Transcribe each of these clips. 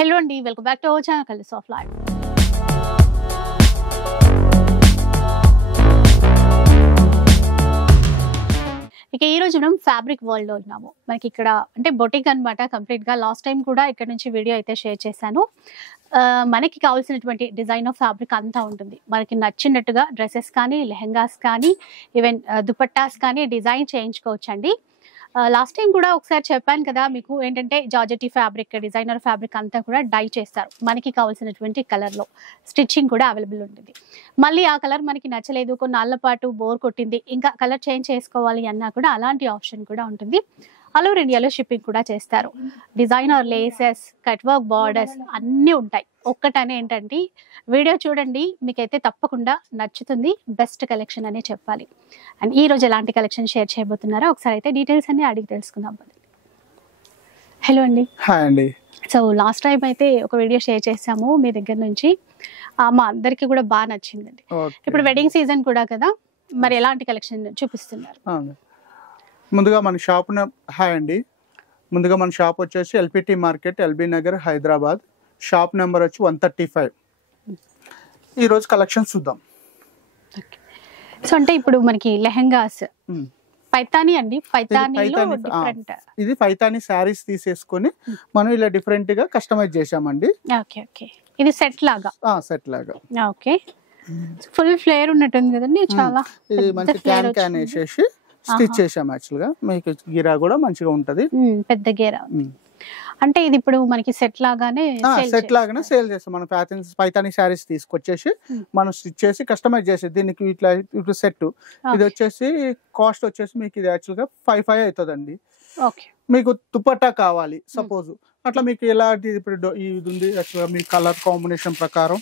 Hello అండి, welcome back to our channel colours of life. ఇక ఈ రోజు మనం ఫ్యాబ్రిక్ వరల్డ్ లో ఉన్నాము. మనకి ఇక్కడ అంటే బొటిక్ అన్నమాట కంప్లీట్ గా. లాస్ట్ టైం కూడా ఇక్కడ నుంచి వీడియో అయితే షేర్ చేశాను. మనకి కావాల్సినటువంటి డిజైన్ ఆఫ్ ఫ్యాబ్రిక్ అంతా ఉంటుంది. మనకి నచ్చినట్టుగా డ్రెస్సెస్ కానీ, లెహెంగాస్ కానీ, ఈవెన్ దుపట్టాస్ కానీ డిజైన్ చేయించుకోవచ్చండి. లాస్ట్ టైం కూడా ఒకసారి చెప్పాను కదా మీకు, ఏంటంటే జార్జెటీ ఫ్యాబ్రిక్, డిజైనర్ ఫ్యాబ్రిక్ అంతా కూడా డై చేస్తారు. మనకి కావాల్సినటువంటి కలర్లో స్టిచ్చింగ్ కూడా అవైలబుల్ ఉంటుంది. మళ్ళీ ఆ కలర్ మనకి నచ్చలేదు, కొన్నాళ్ళ పాటు బోర్ కొట్టింది, ఇంకా కలర్ చేంజ్ చేసుకోవాలి అన్నా కూడా అలాంటి ఆప్షన్ కూడా ఉంటుంది. ఆల్ ఓవర్ ఇండియాలో షిప్పింగ్ కూడా చేస్తారు. Designer laces, cut work borders అన్నీ ఉంటాయి. ఒక్కటనే ఏంటంటే వీడియో చూడండి, మీకైతే తప్పకుండా నచ్చుతుంది. బెస్ట్ కలెక్షన్ అనే చెప్పాలి. అండ్ ఈ రోజు ఎలాంటి కలెక్షన్ షేర్ చేయబోతున్నారో ఒకసారి అయితే డీటెయిల్స్ అన్ని అడిగి తెలుసుకుందాం. హలో అండి. హాయ్ అండి. సో లాస్ట్ టైం అయితే ఒక వీడియో షేర్ చేసాము మీ దగ్గర నుంచి, మా అందరికి కూడా బాగా నచ్చిందండి. ఇప్పుడు వెడ్డింగ్ సీజన్ కూడా కదా, మరి ఎలాంటి కలెక్షన్ చూపిస్తున్నారు? ముందుగా మన షాప్ హాయ్ అండి. ముందుగా మన షాప్ వచ్చేసి LPT market, LB Nagar, Hyderabad. Shop number వచ్చి 135. ఈరోజు కలెక్షన్ చూద్దాం. సో అంటే ఇప్పుడు మనకి లెహెంగాస్ పైతానీ అండి. పైతానీలో డిఫరెంట్, ఇది పైతానీ శారీస్ తీసేసుకొని మనం ఇలా డిఫరెంట్ గా కస్టమైజ్ చేసామండి. Okay okay. ఇది సెట్ లాగా. సెట్ లాగా. ఓకే. ఫుల్ ఫ్లేర్ ఉన్నట్టుంది కదండి. చాలా ఇది మంచి క్యాన్ క్యాన్ వేసేసి స్టిచ్ చేసాం. యాక్చువల్ గా మీకు గిరా కూడా మంచిగా ఉంటది, పెద్ద గిరా. అంటే ఇది ఇప్పుడు మనకి సెట్ లాగానే సేల్ చేస్తాం. మనం పైతానీ శారీస్ తీసుకొచ్చేసి మనం స్టిచ్ చేసి కస్టమైజ్ చేసి దీనికి ఇట్లా ఇప్పుడు సెట్ ఇది వచ్చేసి కాస్ట్ వచ్చేసి మీకు ఇది యాక్చువల్ గా 5,500 అవుతుందండి. మీకు దుపట్టా కావాలి సపోజ్, అట్లా మీకు ఎలాంటి ఇప్పుడు ఇది ఉంది యాక్చువల్ గా మీ కలర్ కాంబినేషన్ ప్రకారం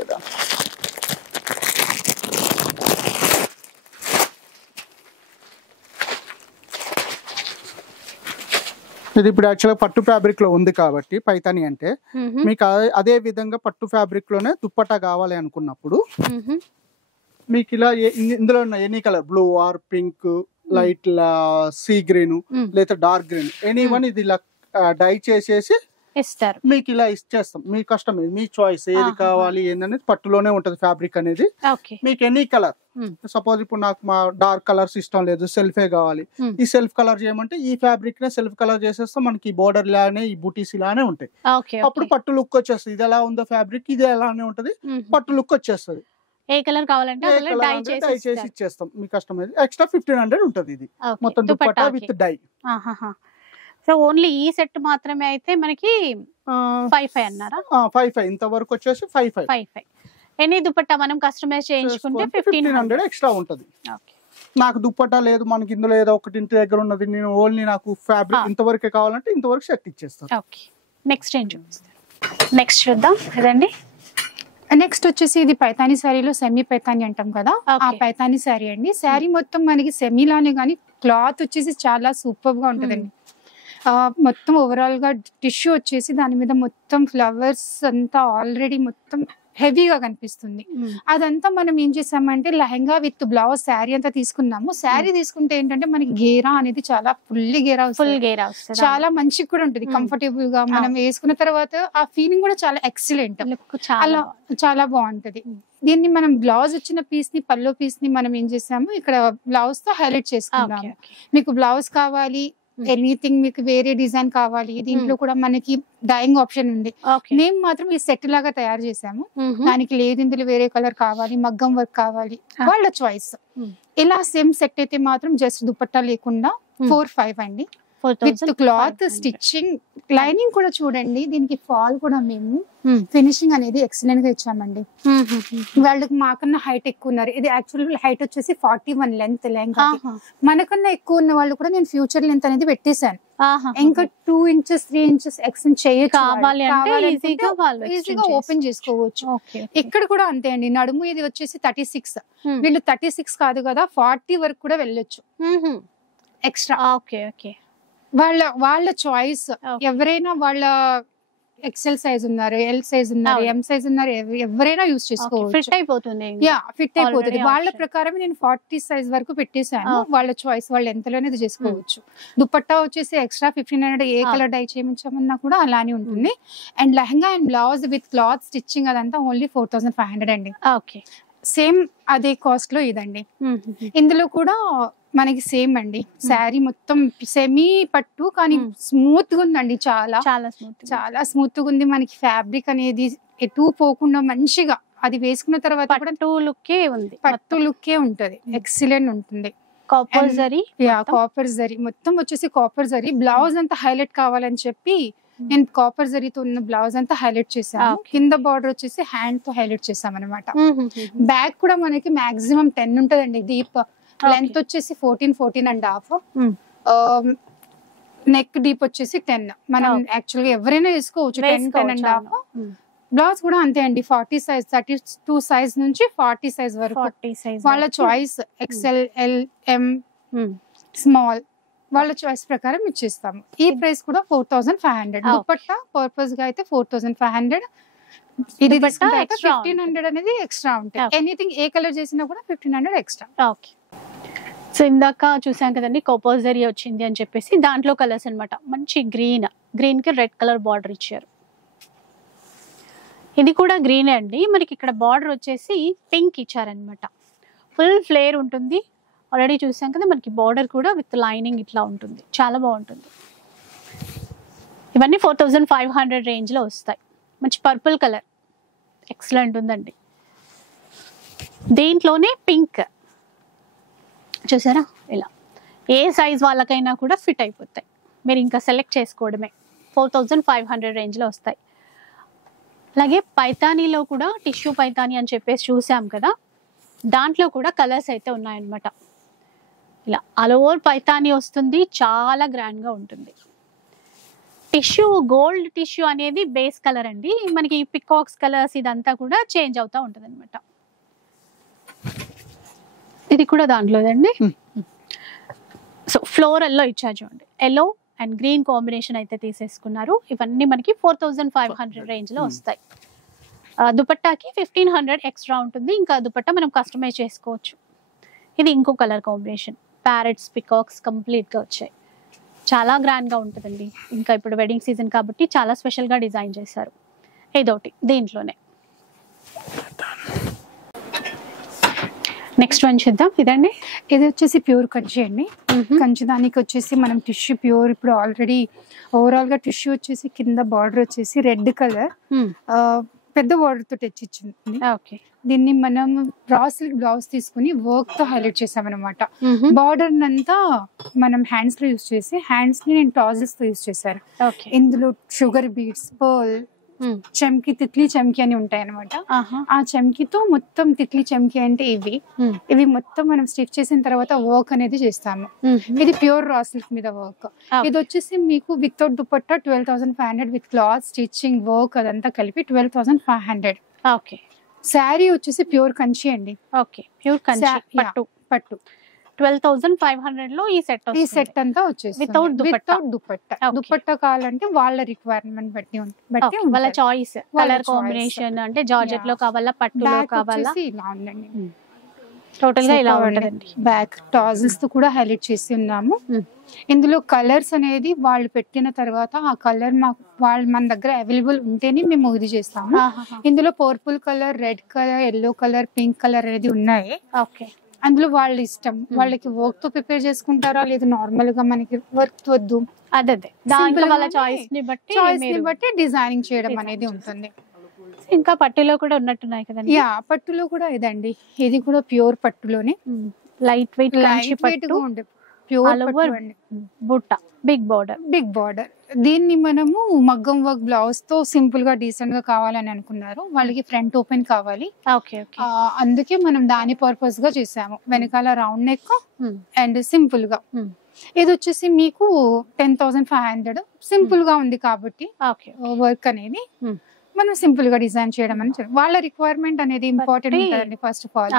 కదా. ఇది ఇప్పుడు యాక్చువల్గా పట్టు ఫ్యాబ్రిక్ లో ఉంది కాబట్టి పైతాని అంటే మీకు అదే విధంగా పట్టు ఫ్యాబ్రిక్ లోనే దుప్పట్టా కావాలి అనుకున్నప్పుడు మీకు ఇలా ఇందులో ఉన్న any colour blue or pink, light sea green లేదా డార్క్ గ్రీన్, ఎనీ వన్ ఇది ఇలా డై చేసేసి ఇస్తారు. మీకు ఇలా ఇచ్చేస్తాం. మీ కష్టం, మీ చాయిస్ ఏది కావాలి ఏందనేది పట్టులోనే ఉంటది ఫ్యాబ్రిక్ అనేది. మీకు ఎనీ కలర్ సపోజ్ ఇప్పుడు నాకు మా డార్క్ కలర్స్ ఇష్టం లేదు, సెల్ఫే కావాలి, ఈ సెల్ఫ్ కలర్ చేయమంటే ఈ ఫ్యాబ్రిక్ నే సెల్ఫ్ కలర్ చేసేస్తాం. మనకి బోర్డర్ లానే ఈ బూటీస్ ఇలానే ఉంటాయి. అప్పుడు పట్టు లుక్ వచ్చేస్తుంది. ఇది ఎలా ఉందో ఫ్యాబ్రిక్ ఇది ఎలానే ఉంటది, పట్టు లుక్ వచ్చేస్తుంది. ఏ కలర్ కావాలంటే డై చేసి ఇచ్చేస్తాం. మీ కస్టమైజ్ ఎక్స్ట్రా 1,500 ఉంటది. ఇది మొత్తం dupatta with dye. So only ఈ సెట్ మాత్రమే అయితే మనకి 5,500 అన్నారా? 5,500 ఇంతవరకు వచ్చేసి 5,500. ఎనీ దుపట్టా మనం కస్టమైజ్ చేయించుకుంటే 1,500 ఎక్స్ట్రా ఉంటది. నాకు దుపట్టా లేదు, మనకి ఇందులో ఏదో ఒకటి ఇంటి దగ్గర ఉన్నది, నేను ఓన్లీ నాకు ఫ్యాబ్రిక్ ఇంతవరకే కావాలంటే ఇంతవరకు సెట్ ఇచ్చేస్తాను. ఓకే. నెక్స్ట్ ఏం చూపిస్తారు? నెక్స్ట్ చూద్దాం కదండి. నెక్స్ట్ వచ్చేసి ఇది పైతానీ శారీలో సెమీ పైతానీ అంటాం కదా, ఆ పైతానీ శారీ అండి. శారీ మొత్తం మనకి సెమీలానే కానీ క్లాత్ వచ్చేసి చాలా సూపర్ గా ఉంటదండి. మొత్తం ఓవరాల్ గా టిష్యూ వచ్చేసి దాని మీద మొత్తం ఫ్లవర్స్ అంతా ఆల్రెడీ మొత్తం హెవీగా కనిపిస్తుంది. అదంతా మనం ఏం చేసామంటే లెహంగా విత్ బ్లౌజ్ శారీ అంతా తీసుకున్నాము. శారీ తీసుకుంటే ఏంటంటే మనకి గేరా అనేది చాలా ఫుల్ గేరా చాలా మంచిగా కూడా ఉంటుంది. కంఫర్టబుల్ గా మనం వేసుకున్న తర్వాత ఆ ఫీలింగ్ కూడా చాలా ఎక్సలెంట్, అలా చాలా బాగుంటది. దీన్ని మనం బ్లౌజ్ వచ్చిన పీస్ ని, పల్లో పీస్ ని మనం ఏం చేసాము ఇక్కడ బ్లౌజ్ తో హైలైట్ చేసుకున్నాము. మీకు బ్లౌజ్ కావాలి, ఎనీథింగ్ మీకు వేరే డిజైన్ కావాలి, దీంట్లో కూడా మనకి డైయింగ్ ఆప్షన్ ఉంది. మేము మాత్రం ఈ సెట్ లాగా తయారు చేసాము. దానికి లేదు ఇందులో వేరే కలర్ కావాలి, మగ్గం వర్క్ కావాలి, వాళ్ళ చాయిస్. ఇలా సేమ్ సెట్ అయితే మాత్రం జస్ట్ దుపట్టా లేకుండా 4,500 అండి. విత్ క్లాత్, స్టిచ్చింగ్, లైనింగ్ కూడా చూడండి. దీనికి ఫాల్ కూడా మేము ఫినిషింగ్ అనేది ఎక్సలెంట్ గా ఇచ్చామండి. వాళ్ళకి మాకన్నా హైట్ ఎక్కువ ఉన్నారు. ఇది యాక్చువల్ హైట్ వచ్చేసి 41 లెంత్ లెంగా. మనకన్నా ఎక్కువ ఉన్న వాళ్ళు కూడా నేను ఫ్యూచర్ లెంత్ అనేది పెట్టేశాను. ఇంకా 2 ఇంచెస్ 3 ఇంచెస్ ఎక్స్టెండ్ చేయొచ్చు, ఈజీగా ఓపెన్ చేసుకోవచ్చు. ఇక్కడ కూడా అంతే అండి. నడుము ఇది వచ్చేసి 36, వీళ్ళు 36 కాదు కదా 40 వరకు కూడా వెళ్ళొచ్చు ఎక్స్ట్రా. Okay okay. వాళ్ళ చాయిస్. ఎవరైనా వాళ్ళ ఎక్సెల్ సైజ్ ఉన్నారు, ఎల్ సైజ్ ఉన్నారు, ఎం సైజ్ ఉన్నారు, ఎవరైనా యూస్ చేసుకోవచ్చు. ఫిట్ అయిపోతుంది. ఫిట్ అయిపోతుంది. వాళ్ళ ప్రకారం నేను 40 సైజ్ వరకు పెట్టేశాను. వాళ్ళ చాయిస్, వాళ్ళు ఎంతలోనే ఇది చేసుకోవచ్చు. దుపట్టా వచ్చేసి ఎక్స్ట్రా 1500 ఏ కలర్ డై చేయించామన్నా కూడా అలానే ఉంటుంది. And lehenga and blouse with cloth stitching అదంతా ఓన్లీ 4500 అండి. ఓకే, సేమ్ అదే కాస్ట్ లో ఇదండి. ఇందులో కూడా మనకి సేమ్ అండి. శారీ మొత్తం సెమీ పట్టు కానీ స్మూత్ గా ఉందండి. చాలా చాలా స్మూత్ గా ఉంది. మనకి ఫ్యాబ్రిక్ అనేది ఎటు పోకుండా మంచిగా అది వేసుకున్న తర్వాత కూడా పట్టు లుక్కే ఉంది. పట్టు లుక్కే ఉంటది. ఎక్సలెంట్ ఉంటుంది. కాపర్ జరీ, కాపర్ జరీ మొత్తం వచ్చేసి కాపర్ జరీ. బ్లౌజ్ అంతా హైలైట్ కావాలని చెప్పి నేను కాపర్ జరీతో ఉన్న బ్లౌజ్ అంతా హైలైట్ చేసాను. కింద బార్డర్ వచ్చేసి హ్యాండ్ తో హైలైట్ చేసాం అనమాట. బ్యాక్ కూడా మనకి మాక్సిమం 10 ఉంటదండి. డీప్ లెంత్ వచ్చేసి 14.5. నెక్ డీప్ వచ్చేసి 10. మనం యాక్చువల్ గా ఎవరైనా వేసుకోవచ్చు 10.5. బ్లౌజ్ కూడా అంతే అండి. 40 సైజ్, 32 సైజ్ నుంచి 40 సైజ్ వరకు వాళ్ళ చాయిస్. ఎక్స్ఎల్, ఎల్, ఎం, స్మాల్ వాళ్ళ చాయిస్ ప్రకారం ఇచ్చేస్తాము. ఈ ప్రైస్ కూడా 4500. దుపట్టా పర్పస్ గా అయితే 4500. ఇది 1500 అనేది ఎక్స్ట్రా ఉంటాయి. ఎనీథింగ్ ఏ కలర్ చేసినా కూడా 1500 ఎక్స్ట్రా. ఓకే, సో ఇందాక చూసాం కదండి కాపర్ జరీ వచ్చింది అని చెప్పేసి. దాంట్లో కలర్స్ అన్నమాట. మంచి గ్రీన్ కి రెడ్ కలర్ బార్డర్ ఇచ్చారు. ఇది కూడా గ్రీనే అండి. మనకి ఇక్కడ బార్డర్ వచ్చేసి పింక్ ఇచ్చారనమాట. ఫుల్ ఫ్లేర్ ఉంటుంది. ఆల్రెడీ చూసాం కదా, మనకి బార్డర్ కూడా విత్ లైనింగ్ ఇట్లా ఉంటుంది. చాలా బాగుంటుంది. ఇవన్నీ 4500 రేంజ్ లో వస్తాయి. మంచి పర్పుల్ కలర్ ఎక్సలెంట్ ఉందండి. దీంట్లోనే పింక్ చూసారా, ఇలా ఏ సైజ్ వాళ్ళకైనా కూడా ఫిట్ అయిపోతాయి. మీరు ఇంకా సెలెక్ట్ చేసుకోవడమే. 4500 రేంజ్ లో వస్తాయి. అలాగే పైతానీలో కూడా టిష్యూ పైతానీ అని చెప్పేసి చూసాం కదా, దాంట్లో కూడా కలర్స్ అయితే ఉన్నాయన్నమాట. ఇలా ఆల్ ఓవర్ పైతానీ వస్తుంది. చాలా గ్రాండ్ గా ఉంటుంది. టిష్యూ గోల్డ్ టిష్యూ అనేది బేస్ కలర్ అండి. మనకి పికాక్స్ కలర్స్ ఇదంతా కూడా చేంజ్ అవుతా ఉంటుంది అనమాట. ఇది కూడా దాంట్లోదండి. సో ఫ్లోరల్ లో ఇచ్చా చూడండి. ఎల్లో అండ్ గ్రీన్ కాంబినేషన్ అయితే తీసేసుకున్నారు. ఇవన్నీ మనకి 4500 రేంజ్ లో వస్తాయి. దుపట్టాకి 1500 ఎక్స్ట్రా ఉంటుంది. ఇంకా దుపట్టా మనం కస్టమైజ్ చేసుకోవచ్చు. ఇది ఇంకో colour combination. Parrots, peacocks complete గా వచ్చాయి. చాలా గ్రాండ్ గా ఉంటుందండి. ఇంకా ఇప్పుడు వెడ్డింగ్ సీజన్ కాబట్టి చాలా స్పెషల్ గా డిజైన్ చేశారు. ఇదొకటి దీంట్లోనే. నెక్స్ట్ వన్ చూద్దాం. ఇదండి, ఇది వచ్చేసి ప్యూర్ కంచి అండి. కంచి దానికి వచ్చేసి మనం టిష్యూ ప్యూర్ ఇప్పుడు ఆల్రెడీ ఓవరాల్ గా టిష్యూ వచ్చేసి కింద బార్డర్ వచ్చేసి రెడ్ కలర్ పెద్ద బార్డర్ తో తెచ్చిచ్చింది. ఓకే, దీన్ని మనం రా సిల్క్ బ్లౌజ్ తీసుకుని వర్క్ తో హైలైట్ చేసామన్నమాట. బార్డర్ అంతా మనం హ్యాండ్స్ లో యూస్ చేసి, హ్యాండ్స్ ని నేను టాజిల్స్ తో యూస్ చేశాను. ఇందులో షుగర్ బీడ్స్, పర్ల్, చమ్కి, తిత్లీ చమ్కి అని ఉంటాయి అనమాట. ఆ చమ్కితో మొత్తం తిత్లీ చమ్కి అంటే ఇవి మొత్తం మనం స్టిచ్ చేసిన తర్వాత వర్క్ అనేది చేస్తాము. ఇది ప్యూర్ రా సిల్క్ మీద వర్క్. ఇది వచ్చేసి మీకు without dupatta 12,500, with cloth stitching work అదంతా కలిపి 12,500. ఓకే, శారీ వచ్చేసి ప్యూర్ కంచి అండి. ఓకే, ప్యూర్ కంచి పట్టు 12,500 లో ఈ సెట్ అంతా వచ్చేసి వితౌట్ దుపట్టా. దుపట్టా కావాలంటే వాళ్ళ రిక్వైర్మెంట్ బట్టి వాళ్ళ చాయిస్. కలర్ కాంబినేషన్ అంటే జార్జెట్ లో కావాలా, పట్టులో కావాలా, ఇలా ఉందండి. టోటల్ గా ఇలా ఉంటదండి. బ్యాక్ టాజిల్స్ తో కూడా హైలైట్ చేసి ఉన్నాము. ఇందులో కలర్స్ అనేది వాళ్ళు పెట్టిన తర్వాత ఆ కలర్ వాళ్ళు మన దగ్గర అవైలబుల్ ఉంటేనే మేము ఇది చేస్తాము. ఇందులో purple colour, red colour, yellow colour, pink colour అనేది ఉన్నాయి. ఓకే, అందులో వాళ్ళ ఇష్టం. వాళ్ళకి వర్క్ తో ప్రిపేర్ చేసుకుంటారా లేదా నార్మల్ గా మనకి వర్క్ వద్దు, అదే వాళ్ళ చాయిస్ ని బట్టి డిజైనింగ్ చేయడం అనేది ఉంటుంది. ఇంకా పట్టులో కూడా ఉన్నట్టున్నాయి కదండి. పట్టులో కూడా ఇదండి. ఇది కూడా ప్యూర్ పట్టులోనే లైట్ వెయిట్ ఉండే ప్యూర్ బుట్ట, బిగ్ బార్డర్. దీన్ని మనము మగ్గం వర్క్ బ్లౌజ్ తో సింపుల్ గా డీసెంట్ గా కావాలని అనుకున్నారు. వాళ్ళకి ఫ్రంట్ ఓపెన్ కావాలి. అందుకే మనం దాని పర్పస్ గా చేసాము. వెనకాల రౌండ్ నెక్ అండ్ సింపుల్ గా. ఇది వచ్చేసి మీకు 10,500. సింపుల్ గా ఉంది కాబట్టి వర్క్ అనేది మనం సింపుల్ గా డిజైన్ చేయడం అని వాళ్ళ రిక్వైర్మెంట్ అనేది ఇంపార్టెంట్ ఉంటుందండి. ఫస్ట్ ఆఫ్ ఆల్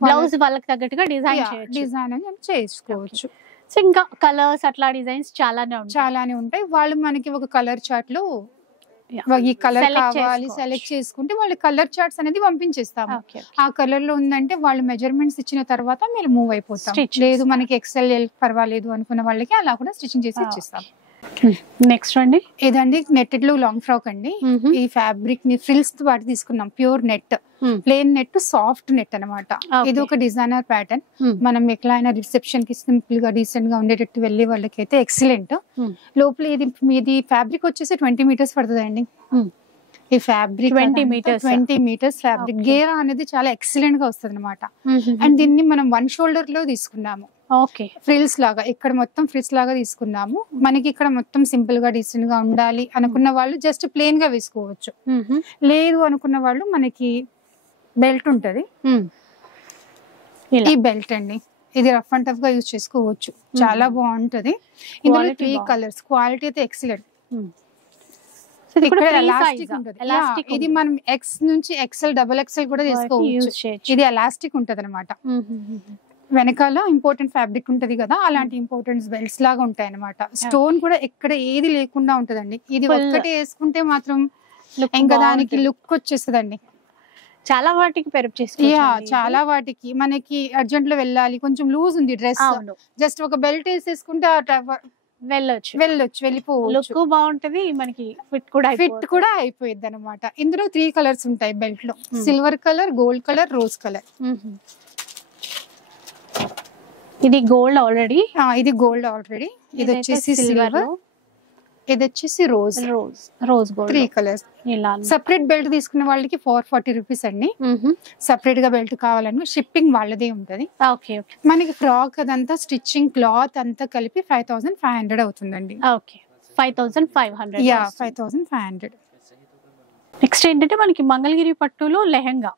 బ్లౌజ్ వాళ్ళకి తగ్గట్టుగా డిజైన్ అని చేసుకోవచ్చు. సో ఇంకా కలర్స్ అట్లా డిజైన్స్ చాలానే ఉంటాయి. వాళ్ళు మనకి ఒక కలర్ చార్ట్ లో ఈ కలర్ Select కావాలి చేసుకోవచ్చు. సెలెక్ట్ చేసుకుంటే వాళ్ళు కలర్ చార్ట్స్ అనేది పంపించేస్తాము. ఓకే ఆ కలర్ లో ఉందంటే వాళ్ళు మెజర్మెంట్స్ ఇచ్చిన తర్వాత మీరు మూవ్ అయిపోతాం. Stitch లేదు చేస్తారు. మనకి ఎక్సెల్ పర్వాలేదు అనుకున్న వాళ్ళకి అలా కూడా స్టిచ్చింగ్ చేసి ఇచ్చేస్తాం. నెక్స్ట్ అండి ఇదండి నెట్టెడ్ లో లాంగ్ ఫ్రాక్ అండి. ఈ ఫ్యాబ్రిక్ ని ఫ్రిల్స్ తో పాటు తీసుకున్నాం. Pure net, plain net, soft net అన్నమాట. ఇది ఒక డిజైనర్ ప్యాటర్న్. మనం ఎట్లయినా రిసెప్షన్ కి సింపుల్ గా డీసెంట్ గా ఉండేటట్టు వెళ్ళే వాళ్ళకి అయితే ఎక్సలెంట్. లోపల ఇది ఫ్యాబ్రిక్ వచ్చేసి 20 మీటర్స్ పడుతుందండి. ఈ ఫ్యాబ్రిక్ 20 మీటర్స్ ఫ్యాబ్రిక్. గేరా అనేది చాలా ఎక్సలెంట్ గా వస్తుంది అనమాట. అండ్ దీన్ని మనం 1 షోల్డర్ లో తీసుకున్నాము. ఓకే ఫ్రిల్స్ లాగా ఇక్కడ మొత్తం ఫ్రిల్స్ లాగా తీసుకున్నాము. మనకి ఇక్కడ మొత్తం సింపుల్ గా డీసెంట్ గా ఉండాలి అనుకున్న వాళ్ళు జస్ట్ ప్లేన్ గా వేసుకోవచ్చు. లేదు అనుకున్న వాళ్ళు మనకి బెల్ట్ ఉంటది. ఈ బెల్ట్ అండి, ఇది రఫ్ అండ్ టఫ్ గా యూజ్ చేసుకోవచ్చు. చాలా బాగుంటది. ఇందులో 3 కలర్స్. క్వాలిటీ అయితే ఎక్సలెంట్. ఎలాస్టిక్ ఉంటది. ఇది మనం ఎక్స్ నుంచి ఎక్సెల్, డబుల్ ఎక్సెల్ కూడా చేసుకోవచ్చు. ఇది ఎలాస్టిక్ ఉంటది అనమాట. వెనకాల ఇంపార్టెంట్ ఫ్యాబ్రిక్ ఉంటది కదా, అలాంటి ఇంపార్టెంట్ బెల్ట్స్ లాగా ఉంటాయి అనమాట. స్టోన్ కూడా ఎక్కడ ఏది లేకుండా ఉంటదండి. ఇది ఒక్కటే వేసుకుంటే మాత్రం ఇంకా దానికి లుక్ వచ్చేస్తుందండి. చాలా వాటికి పెరుపు చేసుకోవచ్చు. చాలా వాటికి మనకి అర్జెంట్ లో వెళ్ళాలి, కొంచెం లూజ్ ఉంది డ్రెస్, జస్ట్ ఒక బెల్ట్ వేసేసుకుంటే వెళ్ళిపోవచ్చు. లుక్ బాగుంటది, మనకి ఫిట్ కూడా అయిపోయింది అనమాట. ఇందులో 3 కలర్స్ ఉంటాయి బెల్ట్ లో. Silver colour, gold colour, rose colour. ఇది గోల్డ్ ఆల్రెడీ. ఇది గోల్డ్ ఆల్రెడీ. ఇది వచ్చేసి సిల్వర్, ఇది వచ్చేసి rose gold. 3 colours. Separate belt తీసుకున్న వాళ్ళకి 440 రూపీస్ అండి. సెపరేట్ గా బెల్ట్ కావాలని షిప్పింగ్ వాళ్ళదే ఉంటది. మనకి ఫ్రాక్ అదంతా స్టిచ్చింగ్ క్లాత్ అంతా కలిపి 5500 అవుతుందండి. 5500. 5500. నెక్స్ట్ ఏంటంటే మనకి మంగళగిరి పట్టులో లెహంగా.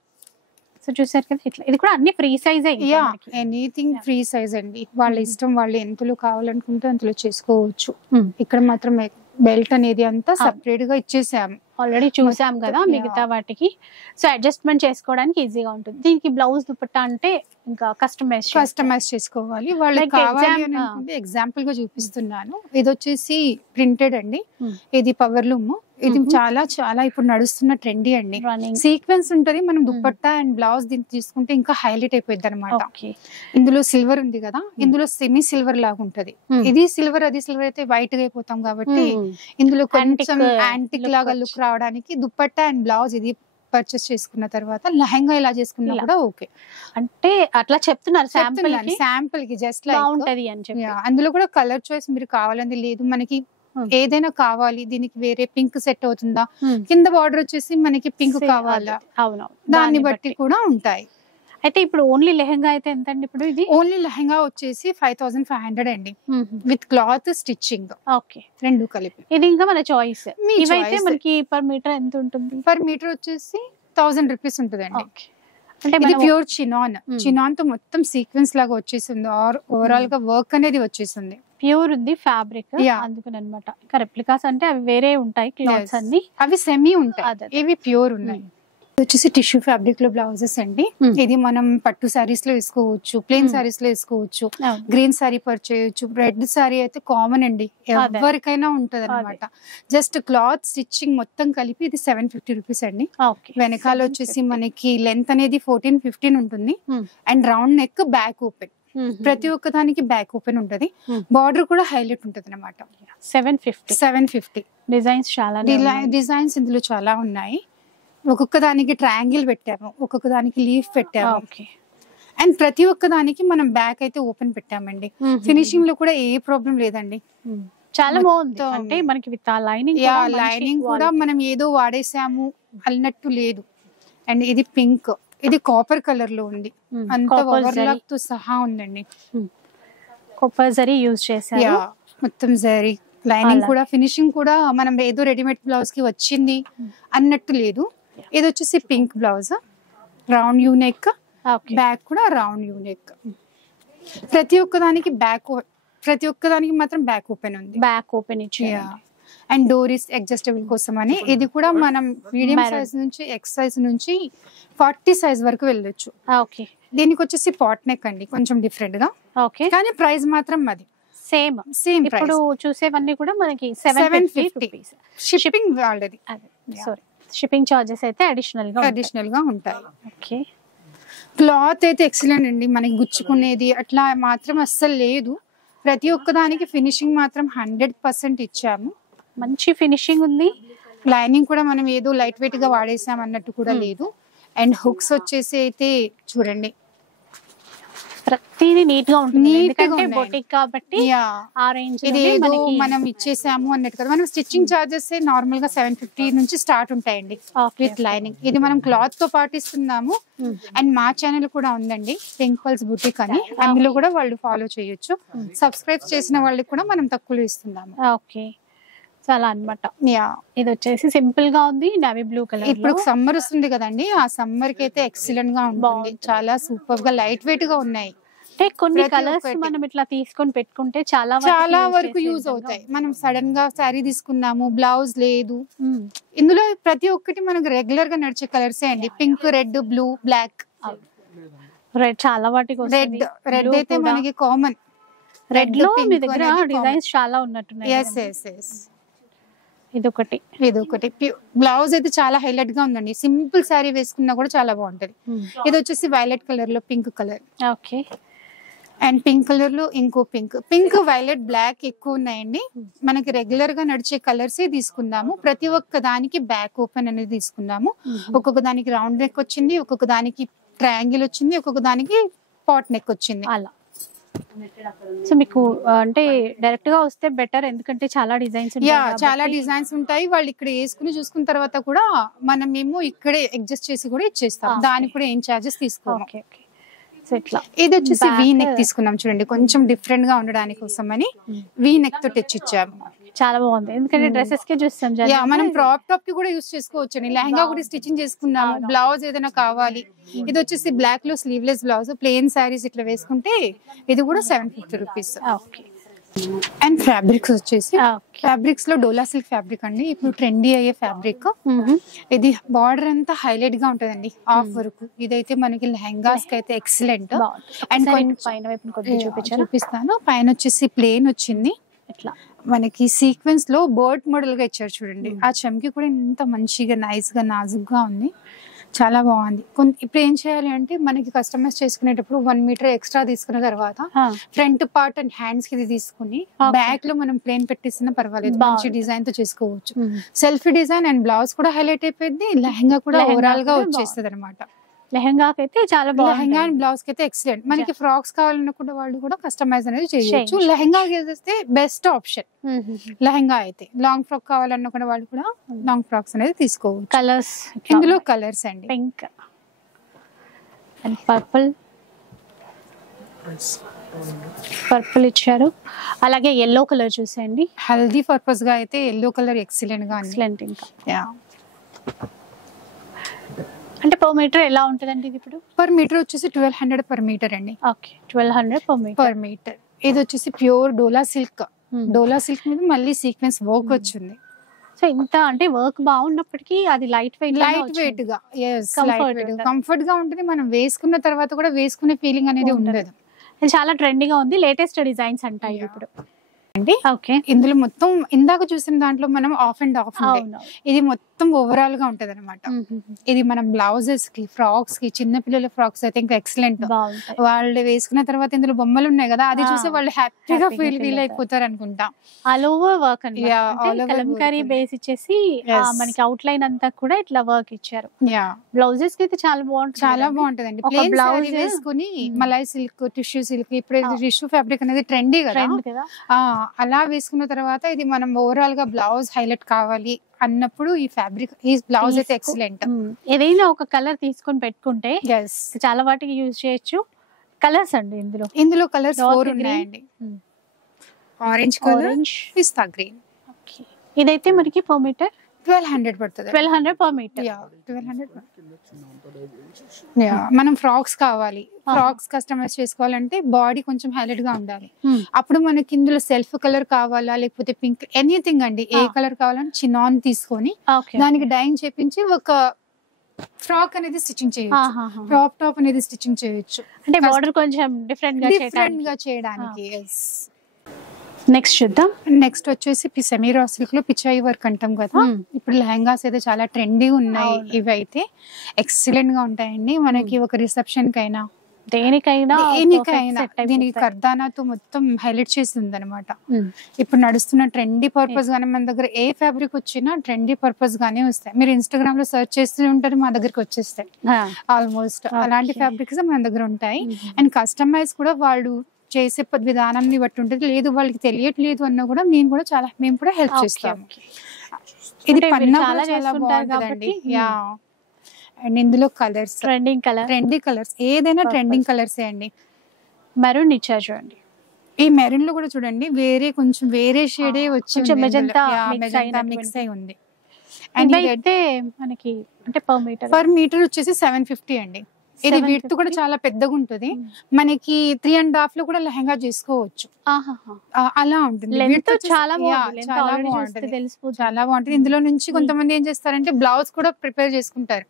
సో చూసారు కదా, ఇట్లా ఇది కూడా అన్ని free size. Anything free size అండి. వాళ్ళ ఇష్టం, వాళ్ళు ఎంతలో కావాలనుకుంటే అంతలో చేసుకోవచ్చు. ఇక్కడ మాత్రం బెల్ట్ అనేది అంతా సెపరేట్ గా ఇచ్చేసాము. ఆల్రెడీ చూసాం కదా మిగతా వాటికి. సో అడ్జస్ట్మెంట్ చేసుకోవడానికి ఈజీగా ఉంటుంది. దీనికి బ్లౌజ్ దుపట్టా అంటే ఇంకా కస్టమైజ్ చేసుకోవాలి. వాళ్ళకి కావాలి అనుకుంటే ఎగ్జాంపుల్ గా చూపిస్తున్నాను. ఇది వచ్చేసి ప్రింటెడ్ అండి. ఇది పవర్ లూమ్. ఇది చాలా చాలా ఇప్పుడు నడుస్తున్న ట్రెండీ అండి. సీక్వెన్స్ ఉంటది. మనం దుపట్టా అండ్ బ్లౌజ్ దీన్ని తీసుకుంటే ఇంకా హైలైట్ అయిపోయింది అనమాట. ఇందులో సిల్వర్ ఉంది కదా, ఇందులో సెమీ సిల్వర్ లాగా ఉంటది. ఇది సిల్వర్, అది సిల్వర్ అయితే వైట్ గా అయిపోతాం కాబట్టి ఇందులో కొంచెం యాంటిక్ లాగా లుక్ రావడానికి దుపట్టా అండ్ బ్లౌజ్ ఇది పర్చేస్ చేసుకున్న తర్వాత లెహంగా ఇలా చేసుకున్నా కూడా ఓకే. అంటే అట్లా చెప్తున్నారు శాంపుల్ కి జస్ట్ బాగుంటది అని చెప్పి. అందులో కూడా కలర్ చాయిస్ మీరు కావాలని లేదు, మనకి ఏదైనా కావాలి, దీనికి వేరే పింక్ సెట్ అవుతుందా, కింద బార్డర్ వచ్చేసి మనకి పింక్ కావాలా, దాన్ని బట్టి కూడా ఉంటాయి. అయితే ఇప్పుడు ఓన్లీ లెహంగా అయితే ఎంత అండి? ఇప్పుడు ఇది ఓన్లీ లెహంగా వచ్చేసి 5500 అండి, విత్ క్లాత్ స్టిచ్చింగ్. ఓకే, 2 కలిపి. ఇది ఇంకా మన చాయిస్. ఇవైతే మనకి పర్ మీటర్ ఎంత ఉంటుంది? పర్ మీటర్ వచ్చేసి 1000 రూపీస్ ఉంటుందండి. అంటే ఇది ప్యూర్ చినాన్ తో మొత్తం సీక్వెన్స్ లాగా వచ్చేసింది. ఓవరాల్ గా వర్క్ అనేది వచ్చేసింది. ప్యూర్ ఉంది ఫ్యాబ్రిక్, అందుకని అనమాట. ఇంకా రెప్లికాస్ అంటే అవి వేరే ఉంటాయి క్లాత్స్ అన్ని, అవి సెమీ ఉంటాయి, ఇవి ప్యూర్ ఉన్నాయి. వచ్చేసి టిష్యూ ఫ్యాబ్రిక్ లో బ్లౌజెస్ అండి. ఇది మనం పట్టు సారీస్ లో వేసుకోవచ్చు, ప్లెయిన్ సారీస్ లో వేసుకోవచ్చు, గ్రీన్ సారీ పర్చేయచ్చు. రెడ్ సారీ అయితే కామన్ అండి, ఎవరికైనా ఉంటది అనమాట. జస్ట్ క్లాత్ స్టిచ్చింగ్ మొత్తం కలిపి ఇది 750 రూపీస్ అండి. వెనకాల వచ్చేసి మనకి లెంత్ అనేది 14-15 ఉంటుంది. And round neck, back open, ప్రతి ఒక్క దానికి బ్యాక్ ఓపెన్ ఉంటది. బార్డర్ కూడా హైలైట్ ఉంటది అనమాట. 750. డిజైన్స్ ఇందులో చాలా ఉన్నాయి. ఒక్కొక్క దానికి ట్రయాంగిల్ పెట్టాము, ఒక్కొక్క దానికి లీఫ్ పెట్టాము. అండ్ ప్రతి ఒక్క దానికి మనం బ్యాక్ అయితే ఓపెన్ పెట్టామండి. ఫినిషింగ్ లో కూడా ఏ ప్రాబ్లం లేదండి, చాలా బాగుంది. అంటే మనకి విత్ లైనింగ్ కూడా మనం ఏదో వాడేసాము అన్నట్టు లేదు. అండ్ ఇది పింక్, ఇది కాపర్ కలర్ లో ఉంది, అంత ఓవర్లాక్ తో సహా ఉందండి. కాపర్ జరీ యూజ్ చేశారు, మొత్తం జరీ. లైనింగ్ కూడా, ఫినిషింగ్ కూడా మనం ఏదో రెడీమేడ్ బ్లౌజ్ కి వచ్చింది అన్నట్టు లేదు. ఇది వచ్చేసి pink blouse, round U-neck, back కూడా రౌండ్ యూనెక్. ప్రతి ఒక్క దానికి మాత్రం బ్యాక్ ఓపెన్ ఉంది, బ్యాక్ ఓపెన్ ఇచ్చారు. అండ్ డోరీస్ అడ్జస్టబుల్ కోసం అని ఇది కూడా మనం మీడియం సైజ్ నుంచి ఎక్స్ సైజ్ నుంచి 40 సైజ్ వరకు వెళ్ళొచ్చు. దీనికి వచ్చేసి పాట్ నెక్ అండి, కొంచెం డిఫరెంట్ గా, కానీ ప్రైస్ మాత్రం అది సేమ్ సేమ్ ఇప్పుడు చూసేవన్నీ కూడా మనకి 750 రూపీస్ షిప్పింగ్ వాళ్ళది. సారీ, షిప్పింగ్ చార్జెస్ అయితే అడిషనల్ గా ఉంటాయి. ఓకే, క్లాత్ అయితే ఎక్సలెంట్ అండి, మనకి గుచ్చుకునేది అట్లా మాత్రం అస్సలు లేదు. ప్రతి ఒక్కదానికి ఫినిషింగ్ మాత్రం 100% ఇచ్చాము. మంచి ఫినిషింగ్ ఉంది. లైనింగ్ కూడా మనం ఏదో లైట్ వెయిట్ గా వాడేసాం అన్నట్టు కూడా లేదు. అండ్ హుక్స్ వచ్చేసి అయితే చూడండి ప్రతిదీ నీట్ గా ఉంటుంది, ఎందుకంటే బొటిక్ కాబట్టి ఆ రేంజ్ ఇది ఏదో మనం ఇచ్చేసాము అన్నట్టు కదా. మనం స్టిచ్చింగ్ చార్జెస్ నార్మల్ గా 750 నుంచి స్టార్ట్ ఉంటాయండి విత్ లైనింగ్. ఇది మనం క్లాత్ తో పాటు ఇస్తున్నాము. అండ్ మా ఛానల్ కూడా ఉందండి, పింక్ పల్స్ బుటిక్ అని, అందులో కూడా వాళ్ళు ఫాలో చేయొచ్చు. సబ్స్క్రైబ్ చేసిన వాళ్ళకి కూడా మనం తక్కువలో ఇస్తున్నాము. ఓకే, చాలా అన్నమాట. ఇది వచ్చేసి సింపుల్ గా ఉంది, నేవీ బ్లూ కలర్. ఇప్పుడు సమ్మర్ వస్తుంది కదండి, ఆ సమ్మర్ కి అయితే ఎక్సలెంట్ గా ఉంటుంది. చాలా సూపర్ గా లైట్ వెయిట్ గా ఉన్నాయి. అంటే కొన్ని కలర్స్ మనం ఇట్లా తీసుకొని పెట్టుకుంటే చాలా వరకు యూజ్ అవుతాయి. మనం సడన్ గా శారీ తీసుకున్నాము, బ్లౌజ్ లేదు, ఇందులో ప్రతి ఒక్కటి మనకు రెగ్యులర్ గా నడిచే కలర్సే అండి. Pink, red, blue, black. Red చాలా వాటికి రెడ్ అయితే మనకి కామన్. రెడ్ లో మీ దగ్గర డిజైన్స్ చాలా ఉన్నట్టున్నాయి. ఇదొకటి బ్లౌజ్ అయితే చాలా హైలైట్ గా ఉందండి. సింపుల్ శారీ వేసుకున్నా కూడా చాలా బాగుంటది. ఇది వచ్చేసి వైలెట్ కలర్ లో pink colour. Okay, and pink colour లో ఇంకో పింక్, వైలెట్, బ్లాక్ ఎక్కువ ఉన్నాయండి. మనకి రెగ్యులర్ గా నడిచే కలర్స్ తీసుకున్నాము. ప్రతి ఒక్క దానికి బ్యాక్ ఓపెన్ అనేది తీసుకున్నాము. ఒక్కొక్క దానికి రౌండ్ నెక్ వచ్చింది, ఒక్కొక్క దానికి ట్రయాంగిల్ వచ్చింది, ఒక్కొక్క దానికి పాట్ నెక్ వచ్చింది. అలా సో మీకు అంటే డైరెక్ట్ గా వస్తే బెటర్, ఎందుకంటే చాలా డిజైన్స్ ఉంటాయి. వాళ్ళు ఇక్కడ వేసుకుని చూసుకున్న తర్వాత కూడా మనం మేము ఇక్కడే అడ్జస్ట్ చేసి కూడా ఇచ్చేస్తాం. దానికి కూడా ఏం చార్జెస్ తీసుకోము. ఇది వచ్చేసి వీ నెక్ తీసుకున్నాం చూడండి, కొంచెం డిఫరెంట్ గా ఉండడానికి కోసం అని వీ నెక్ తో తెచ్చిచ్చాము. చాలా బాగుంది, ఎందుకంటే డ్రెస్సెస్ కి చూస్తాం, మనం క్రాప్ టాప్ కి కూడా యూస్ చేసుకోవచ్చు అండి. లెహంగా కూడా స్టిచ్చింగ్ చేసుకున్నాము. బ్లౌజ్ ఏదైనా కావాలి. ఇది వచ్చేసి బ్లాక్ లో స్లీవ్లెస్ బ్లౌజ్, ప్లెయిన్ శారీస్ ఇట్లా వేసుకుంటే ఇది కూడా 750 రూపీస్. అండ్ ఫ్యాబ్రిక్స్ వచ్చేసి ఫ్యాబ్రిక్స్ లో డోలా సిల్క్ ఫ్యాబ్రిక్ అండి, ఇప్పుడు ట్రెండీ అయ్యే ఫ్యాబ్రిక్. ఇది బార్డర్ అంతా హైలైట్ గా ఉంటదండి, ఆఫ్ వర్క్. ఇదైతే మనకి లెహంగాస్ కి అయితే ఎక్సలెంట్. అండ్ చూపిస్తాను. పైన వచ్చేసి ప్లేన్ వచ్చింది, ఇట్లా మనకి సీక్వెన్స్ లో బర్డ్ మోడల్ గా ఇచ్చారు చూడండి. ఆ చమ్కి కూడా ఇంత మంచిగా నైస్ గా నాజుక్ గా ఉంది, చాలా బాగుంది. ఇప్పుడు ఏం చేయాలి అంటే మనకి కస్టమైజ్ చేసుకునేటప్పుడు 1 మీటర్ ఎక్స్ట్రా తీసుకున్న తర్వాత ఫ్రంట్ పార్ట్ అండ్ హ్యాండ్స్ కి తీసుకుని బ్యాక్ లో మనం ప్లేన్ పెట్టేసినా పర్వాలేదు, మంచి డిజైన్ తో చేసుకోవచ్చు. సెల్ఫ్ డిజైన్ అండ్ బ్లౌజ్ కూడా హైలైట్ అయిపోయింది, లెహంగా కూడా ఓవరాల్ గా వచ్చేస్తుంది అనమాట. లెహంగాకి అయితే చాలా బాగుంది. లెహంగా అండ్ బ్లౌజ్ కి అయితే ఎక్సలెంట్. మనకి ఫ్రాక్స్ కావాలనుకుంటే వాళ్ళు కూడా కస్టమైజ్ అనేది చేయొచ్చు. లెహంగా చేస్తే బెస్ట్ ఆప్షన్. లెహంగా అయితే లాంగ్ ఫ్రాక్ కావాలనుకున్న వాళ్ళు కూడా లాంగ్ ఫ్రాక్స్ అనేది తీసుకోవచ్చు. కలర్స్ ఇందులో కలర్స్ అండి, పింక్ అండ్ పర్పుల్ ఇచ్చారు. అలాగే ఎల్లో కలర్ చూసేయండి, హల్దీ పర్పస్ గా అయితే ఎల్లో కలర్ ఎక్సలెంట్ గా ఇంకా అంటే పర్ మీటర్ ఎలా ఉంటదండి ఇది? ఇప్పుడు పర్ మీటర్ వచ్చేసి 1200 పర్ మీటర్ అండి. Okay, 1200 per metre. ఇది వచ్చేసి pure Dola silk. Dola silk మీద మళ్ళీ సీక్వెన్స్ వర్క్ వచ్చింది. సో ఇంత అంటే వర్క్ బాగున్నప్పటికీ అది లైట్ వెయిట్ గా కంఫర్ట్ గా ఉంటుంది. మనం వేసుకున్న తర్వాత కూడా వేసుకునే ఫీలింగ్ అనేది ఉండదు. చాలా ట్రెండీగా ఉంది, లేటెస్ట్ డిజైన్స్ అంటాయి ఇప్పుడు అండి. ఓకే, ఇందులో మొత్తం ఇందాక చూసిన దాంట్లో మనం ఆఫ్ అండ్ ఆఫ్, ఇది మొత్తం ఓవరాల్ గా ఉంటది అనమాట. ఇది మనం బ్లౌజెస్ కి, ఫ్రాక్స్ కి, చిన్న పిల్లల ఫ్రాక్స్ అయితే ఇంకా ఎక్సలెంట్. వాళ్ళు వేసుకున్న తర్వాత ఇందులో బొమ్మలు ఉన్నాయి కదా, అది చూసి వాళ్ళు హ్యాపీగా ఫీల్ అయిపోతారు అనుకుంటా. ఆల్ ఓవర్ వర్క్ అండి, కలంకారీ బేస్ ఇచ్చేసి మనకి అవుట్ లైన్ అంతా కూడా ఇట్లా వర్క్ ఇచ్చారు. బ్లౌజెస్ కి అయితే చాలా బాగుంటదండి. బ్లౌజ్ వేసుకుని మలై సిల్క్, టిష్యూ సిల్క్, ఇప్పుడు టిష్యూ ఫ్యాబ్రిక్ అనేది ట్రెండీ కదా, అలా వేసుకున్న తర్వాత ఇది మనం ఓవరాల్ గా బ్లౌజ్ హైలైట్ కావాలి అన్నప్పుడు ఈ ఫ్యాబ్రిక్, ఈ బ్లౌజ్ అయితే ఎక్సలెంట్. ఏదైనా ఒక కలర్ తీసుకొని పెట్టుకుంటే చాలా వాటికి యూజ్ చేయొచ్చు. కలర్స్ అండి, ఇందులో కలర్స్ 4 ఉన్నాయండి. ఆరెంజ్ కలర్, పిస్తా గ్రీన్. ఇదైతే మనకి పర్ మీటర్ 1200 పడుతుంది. 1200 పర్ మీటర్. 1200. మనం ఫ్రాక్స్ కావాలి, ఫ్రాక్స్ కస్టమైజ్ చేసుకోవాలంటే బాడీ కొంచెం హైలైట్ గా ఉండాలి. అప్పుడు మనకి ఇందులో సెల్ఫ్ కలర్ కావాలా లేకపోతే పింక్, ఎనీథింగ్ అండి, ఏ కలర్ కావాలని చిన్నాన్ తీసుకొని దానికి డైయింగ్ చేపించి ఒక ఫ్రాక్ అనేది స్టిచ్చింగ్ చేయొచ్చు, క్రాప్ టాప్ అనేది స్టిచ్చింగ్ చేయొచ్చు. అంటే బార్డర్ కొంచెం డిఫరెంట్ గా చేయడానికి. నెక్స్ట్ చూద్దాం. నెక్స్ట్ వచ్చేసి సెమీ రా సిల్క్ లో పిచాయి వర్క్ అంటాం కదా. ఇప్పుడు లెహంగాస్ అయితే చాలా ట్రెండీ ఉన్నాయి. ఇవి అయితే ఎక్సలెంట్ గా ఉంటాయండి. మనకి ఒక రిసెప్షన్ కైనా దేనికైనా దీనికి కర్దానాతో మొత్తం హైలైట్ చేసింది అనమాట. ఇప్పుడు నడుస్తున్న ట్రెండీ పర్పస్ గానే మన దగ్గర ఏ ఫ్యాబ్రిక్ వచ్చినా ట్రెండీ పర్పస్ గానే వస్తాయి. మీరు ఇన్స్టాగ్రామ్ లో సర్చ్ చేస్తూ ఉంటారు, మా దగ్గరికి వచ్చేస్తాయి ఆల్మోస్ట్. అలాంటి ఫ్యాబ్రిక్స్ మన దగ్గర ఉంటాయి. అండ్ కస్టమైజ్ కూడా వాళ్ళు చేసే విధానాన్ని బట్టి ఉంటుంది. లేదు వాళ్ళకి తెలియట్లేదు అన్నా కూడా మేము కూడా హెల్ప్ చేస్తాం. ఇది పన్నా చాలా బాగుంటుందండి. అండ్ ఇందులో కలర్స్ ట్రెండింగ్ కలర్స్ ఏదైనా ట్రెండింగ్ కలర్స్ అండి. మెరూన్ ఇచ్చారు చూడండి. ఈ మెరూన్ లో కూడా చూడండి కొంచెం వేరే షేడే వచ్చి మెజంతా మిక్స్ అయి ఉంది. అండ్ అయితే మనకి అంటే పర్ మీటర్ వచ్చేసి 750 అండి. ఇది విడ్త్ కూడా చాలా పెద్దగా ఉంటుంది. మనకి 3.5 లో కూడా లెహంగా చేసుకోవచ్చు. అలా ఉంటుంది. చాలా బాగుంటుంది. ఇందులో నుంచి కొంతమంది ఏం చేస్తారంటే బ్లౌజ్ కూడా ప్రిపేర్ చేసుకుంటారు.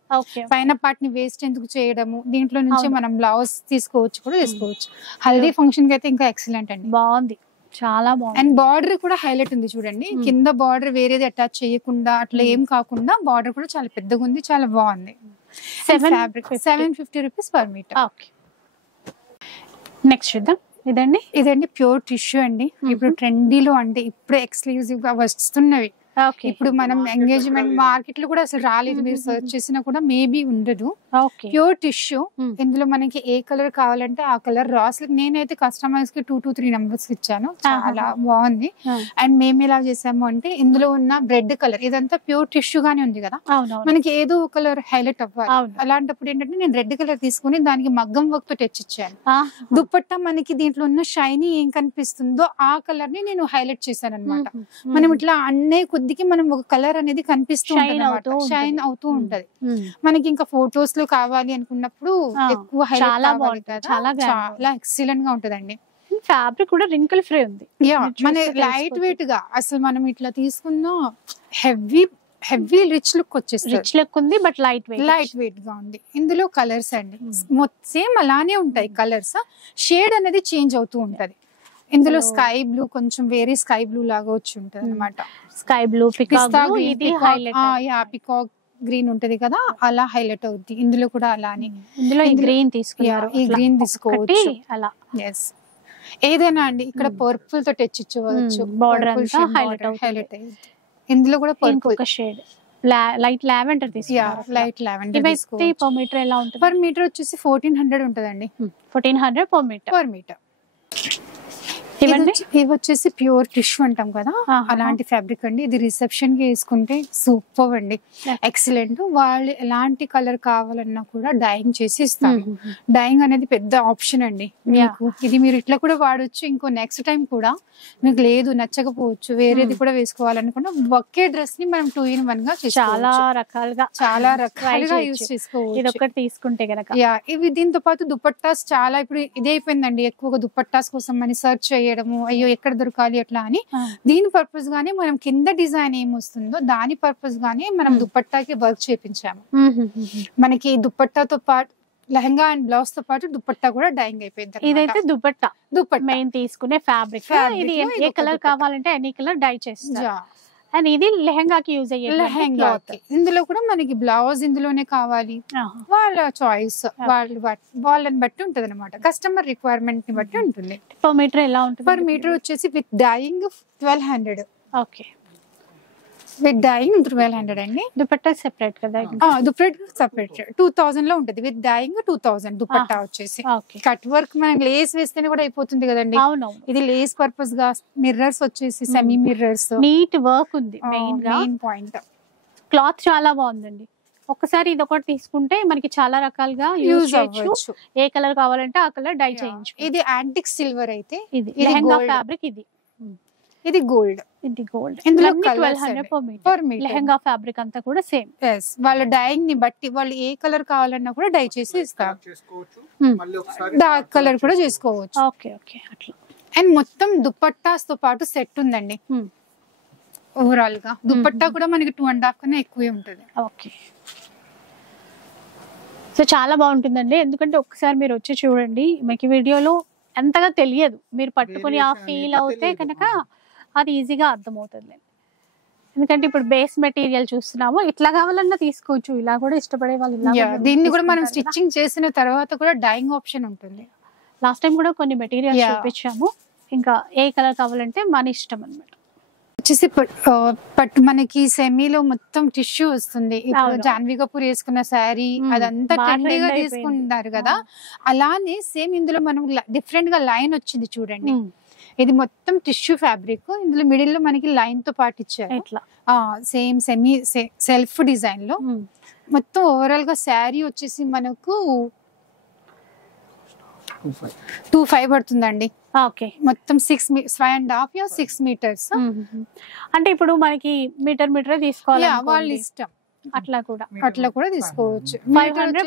పైన పార్ట్ ని వేస్ట్ ఎందుకు చేయడము, దీంట్లో నుంచి మనం బ్లౌజ్ చేసుకోవచ్చు. హల్దీ ఫంక్షన్ కి అయితే ఇంకా ఎక్సలెంట్ అండి. బాగుంది, చాలా బాగుంది. అండ్ బార్డర్ కూడా హైలైట్ ఉంది చూడండి. కింద బార్డర్ వేరేది అటాచ్ చేయకుండా అట్లా ఏం కాకుండా బార్డర్ కూడా చాలా పెద్దగా ఉంది, చాలా బాగుంది. 750 రూపీస్ పర్ మీటర్. నెక్స్ట్ చూద్దాం. ఇదండి ప్యూర్ టిష్యూ అండి. ఇప్పుడు ట్రెండీలో అంటే ఇప్పుడు ఎక్స్క్లూజివ్ గా వస్తున్నవి. ఇప్పుడు మనం ఎంగేజ్మెంట్ మార్కెట్ లో కూడా అసలు రాలేదు. మీరు సర్చ్ చేసినా కూడా మేబీ ఉండదు. Pure tissue. ఇందులో మనకి ఏ కలర్ కావాలంటే ఆ కలర్ రాసి నేనైతే కస్టమర్స్ కి 2 to 3 నెంబర్స్ ఇచ్చాను. చాలా బాగుంది. అండ్ మేము ఎలా చేసాము అంటే ఇందులో ఉన్న రెడ్ కలర్ ఇదంతా ప్యూర్ టిష్యూ గానే ఉంది కదా, మనకి ఏదో కలర్ హైలైట్ అవ్వాలి. అలాంటప్పుడు ఏంటంటే నేను రెడ్ కలర్ తీసుకుని దానికి మగ్గం వర్క్ తో టచ్ ఇచ్చాను. దుప్పట్టా మనకి దీంట్లో ఉన్న షైనీ ఏం కనిపిస్తుందో ఆ కలర్ ని నేను హైలైట్ చేశాను అనమాట. మనం ఇట్లా అన్నే కొద్దికి మనం ఒక కలర్ అనేది కనిపిస్తూ షైన్ అవుతూ ఉంటది. మనకి ఇంకా ఫొటోస్ లో కావాలి అనుకున్నప్పుడు ఎక్కువ చాలా ఎక్సలెంట్ గా ఉంటదండి. ఫ్యాబ్రిక్ కూడా రింకిల్ ఫ్రీ ఉంది. మన లైట్ వెయిట్ గా అసలు మనం ఇట్లా తీసుకున్న హెవీ రిచ్ లుక్ వచ్చేస్తుంది. రిచ్ లుక్ ఉంది బట్ లైట్ వెయిట్ గా ఉంది. ఇందులో కలర్స్ అండి సేమ్ అలానే ఉంటాయి. కలర్స్ షేడ్ అనేది చేంజ్ అవుతూ ఉంటది. ఇందులో స్కై బ్లూ కొంచెం వేరే స్కై బ్లూ లాగా వచ్చి ఉంటది అనమాట. స్కై బ్లూ పికాక్ గ్రీన్ ఉంటది కదా, అలా హైలైట్ అవుద్ది. ఇందులో కూడా అలానే ఇందులో గ్రీన్ తీసుకున్నారు. ఈ గ్రీన్ తీసుకోవచ్చు అలా. ఏదైనా అండి ఇక్కడ పర్పుల్ తో టచ్ ఇచ్చుకోవచ్చు. బార్డర్ అంతా హైలైట్ అయ్యింది. ఇందులో కూడా పర్పుల్ షేడ్ లైట్ లావెండర్ తీసుకున్నారు. లైట్ లావెండర్ పర్ మీటర్ ఎలా ఉంటుంది? పర్ మీటర్ వచ్చేసి 1400 ఉంటదండి. 1400 పర్ మీటర్. ఇవి వచ్చేసి ప్యూర్ టిష్యూ అంటాం కదా, అలాంటి ఫ్యాబ్రిక్ అండి. ఇది రిసెప్షన్ కి వేసుకుంటే సూపర్ అండి, ఎక్సలెంట్. వాళ్ళు ఎలాంటి కలర్ కావాలన్నా కూడా డైయింగ్ చేసి ఇస్తారు. డైయింగ్ అనేది పెద్ద ఆప్షన్ అండి మీకు. ఇది మీరు ఇట్లా కూడా వాడొచ్చు. ఇంకో నెక్స్ట్ టైం కూడా మీకు లేదు నచ్చకపోవచ్చు, వేరేది కూడా వేసుకోవాలనుకున్నా ఒకే డ్రెస్ ని మనం 2 in 1 గా చాలా రకాలుగా యూజ్ చేసుకోవచ్చు. ఇది ఒకటి తీసుకుంటే గనక. ఇవి దీంతో పాటు దుపట్టాస్ చాలా ఇప్పుడు ఇదే అయిపోయిందండి. ఎక్కువగా దుపట్టాస్ కోసం అని సర్చ్ చేయడము, అయ్యో ఎక్కడ దొరకాలి అట్లా అని. దీని పర్పస్ గానే మనం కింద డిజైన్ ఏం వస్తుందో దాని పర్పస్ గానే మనం దుపట్టాకి వర్క్ చేపించాము. మనకి దుపట్టాతో పాటు లెహంగా అండ్ బ్లౌజ్ తో పాటు దుపట్టా కూడా డైయింగ్ అయిపోయింది. ఇదైతే దుపట్టా మెయిన్ తీసుకునే ఫ్యాబ్రిక్. ఇది ఏ కలర్ కావాలంటే ఎనీ కలర్ డై చేస్తారు. అండ్ ఇది లెహంగాకి యూజ్ అయ్యే లెహంగాకి. ఇందులో కూడా మనకి బ్లౌజ్ ఇందులోనే కావాలి, వాళ్ళ చాయిస్ వాళ్ళని బట్టి ఉంటది అనమాట. కస్టమర్ రిక్వైర్మెంట్ ని బట్టి ఉంటుంది. పర్ మీటర్ ఎలా ఉంటుంది? పర్ మీటర్ వచ్చేసి with dyeing 1200. Okay, with dyeing 1200 అండి. దుపట్టా సెపరేట్ కదా? సెపరేట్ 2000 లో ఉంటది. విత్ డైయింగ్ 2000 దుపట్టా వచ్చేసి. కట్ వర్క్ మనం లేస్ వేస్తేనే కూడా అయిపోతుంది కదండి. ఇది లేస్ పర్పస్ గా. మిర్రర్స్ వచ్చేసి సెమీ మిర్రర్స్, నీట్ వర్క్ ఉంది. మెయిన్ పాయింట్ క్లాత్ చాలా బాగుందండి. ఒక్కసారి ఇది ఒకటి తీసుకుంటే మనకి చాలా రకాలుగా యూజ్ చేయొచ్చు. ఏ కలర్ కావాలంటే ఆ కలర్ డై చేయించు. ఇది యాంటిక్ సిల్వర్ అయితే ఇది లెహంగా ఫ్యాబ్రిక్. ఇది గోల్డ్. ఇందులో 1200 పర్ మీటర్. లెహంగా ఫ్యాబ్రిక్ అంతా కూడా సేమ్. వాళ్ళ డైయింగ్ ని బట్టి వాళ్ళు ఏ కలర్ కావాలన్నా కూడా డై చేసి ఇస్తారు. డార్క్ కలర్ కూడా చేసుకోవచ్చు. ఓకే అట్లా. అండ్ మొత్తం దుపట్టాస్ తో పాటు సెట్ ఉందండి. ఓవరాల్ గా దుపట్టా కూడా మనకి 2.5 కన్నా ఎక్కువే ఉంటుంది. ఓకే, సో చాలా బాగుంటుందండి. ఎందుకంటే ఒక్కసారి మీరు వచ్చి చూడండి. మనకి వీడియోలో ఎంతగా తెలియదు, మీరు పట్టుకుని ఆ Variation ఫీల్ అనేది అవుతే తెలియదు. కనుక అది ఈజీగా అర్థమవుతుంది. ఎందుకంటే ఇప్పుడు బేస్ మెటీరియల్ చూస్తున్నాము, ఇట్లా కావాలన్నా తీసుకోవచ్చు, ఇలా కూడా ఇష్టపడే వాళ్ళు ఇలా Yeah, కూడా దీన్ని కూడా మనం తీసుకుంటారు కదా. స్టిచ్చింగ్ చేసిన తర్వాత కూడా డైయింగ్ ఆప్షన్ ఉంటుంది. లాస్ట్ టైం కూడా కొన్ని మెటీరియల్స్ Yeah. చూపించాము, ఇంకా ఏ కలర్ కావాలంటే మన ఇష్టం అన్నమాట. వచ్చేసి పట్టు మనకి సెమీలో మొత్తం టిష్యూ వస్తుంది. ఇప్పుడు అవును. జాన్వీ కపూర్ వేసుకున్న శారీ అదంతా బాగా ట్రెండీగా trend అయిపోయింది. తీసుకుంటారు కదా, అలానే సేమ్ ఇందులో మనం డిఫరెంట్ గా లైన్ వచ్చింది చూడండి. ఇది మొత్తం టిష్యూ ఫ్యాబ్రిక్, ఇందులో మిడిల్ లో మనకి లైన్ తో పాటు ఇచ్చారు. ఇట్లా సేమ్ సెమీ సెల్ఫ్ డిజైన్ లో మొత్తం ఓవరాల్ గా శారీ వచ్చేసి మనకు 2.5 పడుతుందండి. ఓకే, మొత్తం 5.5 or 6 meters. అంటే ఇప్పుడు మనకి మీటర్ తీసుకోవాలి వాళ్ళ ఇష్టం, అట్లా కూడా అట్లా కూడా తీసుకోవచ్చు. 500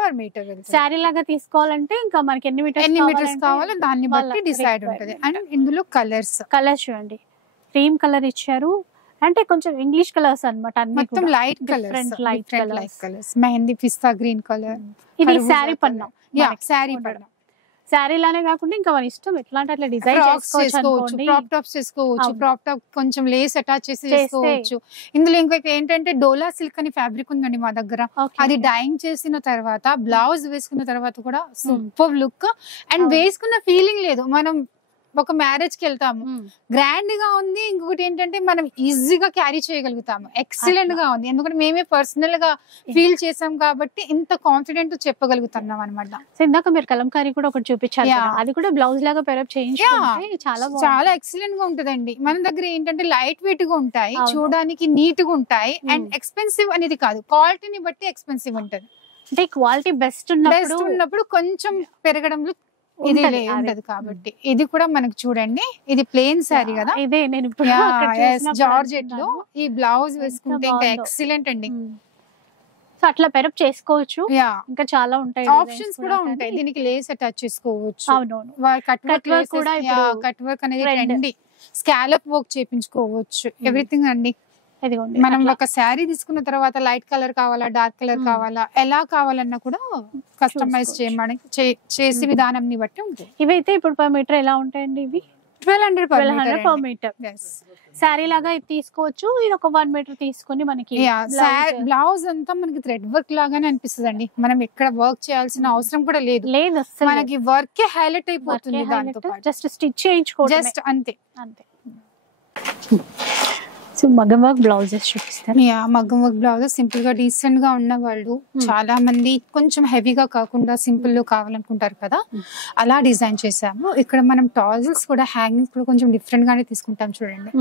per meter. శారీ లాగా తీసుకోవాలంటే ఇంకా మనకి ఎన్ని మీటర్స్ కావాలో దాన్ని బట్టి డిసైడ్ ఉంటది. అండ్ ఇందులో కలర్స్ చూడండి, క్రీమ్ కలర్ ఇచ్చారు, అంటే కొంచెం ఇంగ్లీష్ కలర్స్ అన్నమాట, అన్ని మొత్తం light colours, light colours. Mehndi పిస్తా గ్రీన్ కలర్. ఇది శారీ పన్నం, శారీ పన్నం. శారీ లానే కాకుండా ఇంకా మన ఇష్టం ఎట్లా అంటే అట్లా డిజైన్ చేసుకోవచ్చు. క్రాప్ టాప్స్ చేసుకోవచ్చు, క్రాప్ టాప్ కొంచెం లేస్ అటాచ్ చేసి చేసుకోవచ్చు. ఇందులో ఇంకొక ఏంటంటే డోలా సిల్క్ అని ఫ్యాబ్రిక్ ఉందండి మా దగ్గర. అది డైయింగ్ చేసిన తర్వాత బ్లౌజ్ వేసుకున్న తర్వాత కూడా సూపర్ లుక్ అండ్ వేసుకున్న ఫీలింగ్ లేదు. మనం ఒక మ్యారేజ్ కి వెళ్తాము, గ్రాండ్ గా ఉంది. ఇంకొకటి ఏంటంటే మనం ఈజీగా క్యారీ చేయగలుగుతాము. ఎక్సలెంట్ గా ఉంది, ఎందుకంటే మేమే పర్సనల్ గా ఫీల్ చేసాం కాబట్టి ఇంత కాన్ఫిడెంట్ చెప్పగలుగుతున్నాం అనమాట. ఇందాక మీరు కలంకారీ కూడా ఒకటి చూపించారు, అది కూడా బ్లౌజ్ లాగా పెరప్ చేయించుకుంటే చాలా ఎక్సలెంట్ గా ఉంటదండి. మన దగ్గర ఏంటంటే లైట్ వెయిట్ గా ఉంటాయి, చూడడానికి నీట్ గా ఉంటాయి. అండ్ ఎక్స్పెన్సివ్ అనేది కాదు, క్వాలిటీని బట్టి ఎక్స్పెన్సివ్ ఉంటది. అంటే క్వాలిటీ బెస్ట్ ఉన్నప్పుడు కొంచెం పెరగడంలో ఇది ఉంటది. కాబట్టి ఇది కూడా మనకు చూడండి, ఇది ప్లెయిన్ శారీ కదా, ఇదే నేను జార్జెట్ లో ఈ బ్లౌజ్ వేసుకుంటే ఇంకా ఎక్సలెంట్ అండి. సో అట్లా పెరప్ చేసుకోవచ్చు, ఇంకా చాలా ఉంటాయి, ఆప్షన్స్ కూడా ఉంటాయి. దీనికి లేస్ అటాచ్ చేసుకోవచ్చు. అవునవును, కట్ వర్క్ అనేది ట్రెండీ. స్కాలప్ వర్క్ చేపించుకోవచ్చు, ఎవ్రీథింగ్ అండి. మనం ఒక శారీ తీసుకున్న తర్వాత లైట్ కలర్ కావాలా, డార్క్ కలర్ కావాలా, ఎలా కావాలన్నా కూడా కస్టమైజ్ చేసే విధానం ని బట్టి ఉంటుంది. ఇవైతే ఇప్పుడు పర్ మీటర్ ఎలా ఉంటాయండి? ఇవి 1200 per meter. శారీ లాగా ఇది తీసుకోవచ్చు, ఇది ఒక 1 మీటర్ తీసుకొని మనకి బ్లౌజ్ అంతా మనకి థ్రెడ్ వర్క్ లాగానే అనిపిస్తుంది అండి. మనం ఎక్కడ వర్క్ చేయాల్సిన అవసరం కూడా లేదు, మనకి వర్క్ హైలైట్ అయిపోతుంది. జస్ట్ స్టిచ్ చేయించుకోవడం, జస్ట్ అంతే. సో మగ్గం వర్క్ బ్లౌజెస్ చూపిస్తాను. మగ్గం వర్క్ బ్లౌజెస్ సింపుల్ గా డీసెంట్ గా ఉన్న వాళ్ళు చాలా మంది కొంచెం హెవీగా కాకుండా సింపుల్ లో కావాలనుకుంటారు కదా, అలా డిజైన్ చేసాము. ఇక్కడ మనం టాజిల్స్ కూడా హ్యాంగింగ్స్ కూడా కొంచెం డిఫరెంట్ గానే తీసుకుంటాం చూడండి.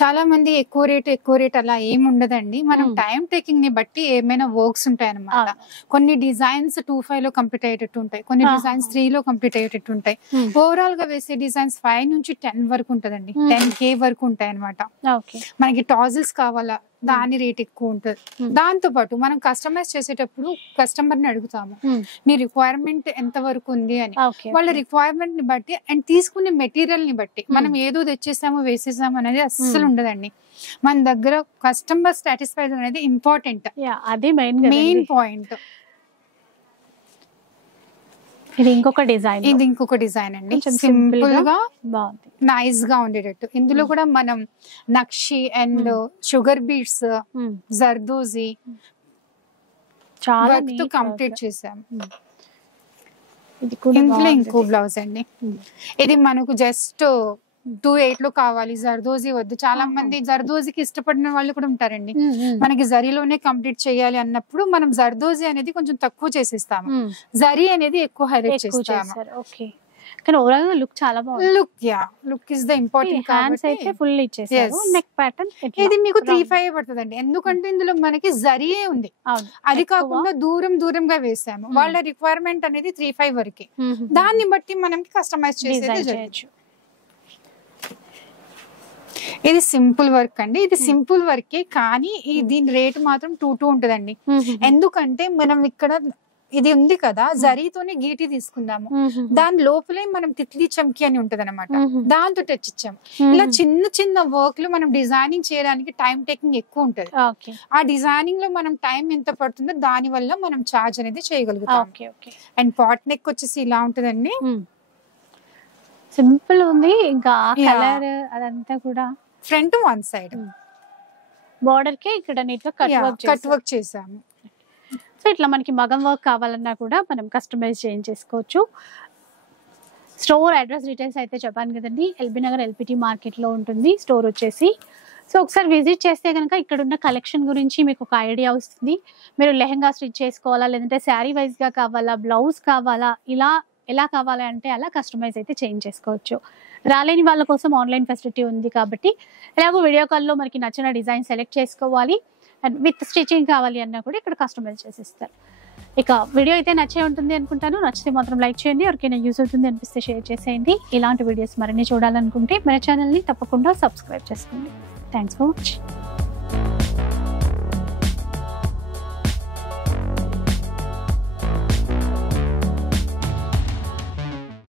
చాలా మంది ఎక్కువ రేట్ అలా ఏమి ఉండదండి. మనం టైం టేకింగ్ ని బట్టి ఏమైనా వర్క్స్ ఉంటాయి అనమాట. కొన్ని డిజైన్స్ 2.5 లో కంప్లీట్ అయ్యేటట్టు ఉంటాయి, కొన్ని డిజైన్స్ 3 లో కంప్లీట్ అయ్యేటట్టు ఉంటాయి. ఓవరాల్ గా వేసే డిజైన్స్ 5 నుంచి 10 వరకు ఉంటదండి, 10K వరకు ఉంటాయి అనమాట. మనకి టాజిల్స్ కావాలా, దాని రేట్ ఎక్కువ ఉంటుంది. దాంతో పాటు మనం కస్టమైజ్ చేసేటప్పుడు కస్టమర్ ని అడుగుతాము, మీ రిక్వైర్మెంట్ ఎంత వరకు ఉంది అని. వాళ్ళ రిక్వైర్మెంట్ ని బట్టి అండ్ తీసుకునే మెటీరియల్ ని బట్టి మనం ఏదో తెచ్చేసాము వేసేసాము అనేది అస్సలు ఉండదండి. మన దగ్గర కస్టమర్ సాటిస్ఫైడ్ అనేది ఇంపార్టెంట్, అది మెయిన్ పాయింట్. ఇది ఇంకొక డిజైన్ అండి, సింపుల్ గా బాగుంది, నైస్ గా ఉండేటట్టు. ఇందులో కూడా మనం నక్షి అండ్ షుగర్ బీడ్స్, జర్దోజీ చాలా కంప్లీట్ చేసాము. ఇంట్లో ఇంకో బ్లౌజ్ అండి, ఇది మనకు జస్ట్ 2.8 లో కావాలి, జర్దోజీ వద్దు. చాలా మంది జర్దోజీకి ఇష్టపడిన వాళ్ళు కూడా ఉంటారండి. మనకి జరీలోనే కంప్లీట్ చేయాలి అన్నప్పుడు మనం జర్దోజీ అనేది కొంచెం తక్కువ చేసేస్తాము, జరీ అనేది ఎక్కువ హైలైట్ చేస్తాము. కానీ ఓవరాల్ గా లుక్ చాలా బాగుంది. Look is the important. Hands అయితే ఫుల్ ఇచ్చేసారు, నెక్ ప్యాటర్న్ ఇది మీకు 3.5 పడుతుందండి. ఎందుకంటే ఇందులో మనకి జరీయే ఉంది, అది కాకుండా దూరంగా వేసాము. వాళ్ళ రిక్వైర్మెంట్ అనేది 3.5 వరకే, దాన్ని బట్టి మనం కస్టమైజ్ చేసేది చేయొచ్చు. ఇది సింపుల్ వర్క్ అండి, ఇది సింపుల్ వర్కే కానీ దీని రేట్ మాత్రం 2.2 ఉంటదండి. ఎందుకంటే మనం ఇక్కడ ఇది ఉంది కదా, జరీతోనే గీటి తీసుకున్నాము, దాని లోపలే మనం తిత్లీ చమ్కి అని ఉంటది అనమాట, దాంతో టచ్ ఇచ్చాము. ఇలా చిన్న వర్క్ లో మనం డిజైనింగ్ చేయడానికి టైం టేకింగ్ ఎక్కువ ఉంటది. ఆ డిజైనింగ్ లో మనం టైం ఎంత పడుతుందో దాని వల్ల మనం చార్జ్ అనేది చేయగలుగుతాం. అండ్ పాట్ నెక్ వచ్చేసి ఇలా ఉంటదండి, సింపుల్ ఉంది, ఇంకా Yeah. కలర్ అదంతా కూడా ఫ్రంట్ వన్ సైడ్ బార్డర్ కి ఇక్కడ నీట్ గా కట్ వర్క్ చేసాము. సో ఇట్లా మనకి మగం వర్క్ కావాలన్నా కూడా మనం కస్టమైజ్ చేయించేసుకోవచ్చు. స్టోర్ అడ్రస్ డీటెయిల్స్ అయితే చెప్పాను కదండి, ఎల్బీ నగర్ ఎల్పిటి మార్కెట్ లో ఉంటుంది స్టోర్ వచ్చేసి. సో ఒకసారి విజిట్ చేస్తే కనుక ఇక్కడ ఉన్న కలెక్షన్ గురించి మీకు ఒక ఐడియా వస్తుంది. మీరు లెహంగా స్టిచ్ చేసుకోవాలా, లేదంటే శారీ వైజ్ గా కావాలా, బ్లౌజ్ కావాలా, ఇలా ఎలా కావాలి అంటే అలా కస్టమైజ్ అయితే చేంజ్ చేసుకోవచ్చు. రాలేని వాళ్ళ కోసం ఆన్లైన్ ఫెసిలిటీ ఉంది కాబట్టి ఎలాగో వీడియో కాల్లో మనకి నచ్చిన డిజైన్ సెలెక్ట్ చేసుకోవాలి, అండ్ విత్ స్టిచ్చింగ్ కావాలి అన్నా కూడా ఇక్కడ కస్టమైజ్ చేసిస్తారు. ఇక వీడియో అయితే నచ్చే ఉంటుంది అనుకుంటాను. నచ్చితే మాత్రం లైక్ చేయండి, ఎవరికైనా యూజ్ అవుతుంది అనిపిస్తే షేర్ చేసేయండి. ఇలాంటి వీడియోస్ మరిన్ని చూడాలనుకుంటే మన ఛానల్ని తప్పకుండా సబ్స్క్రైబ్ చేసుకోండి. Thanks for watching.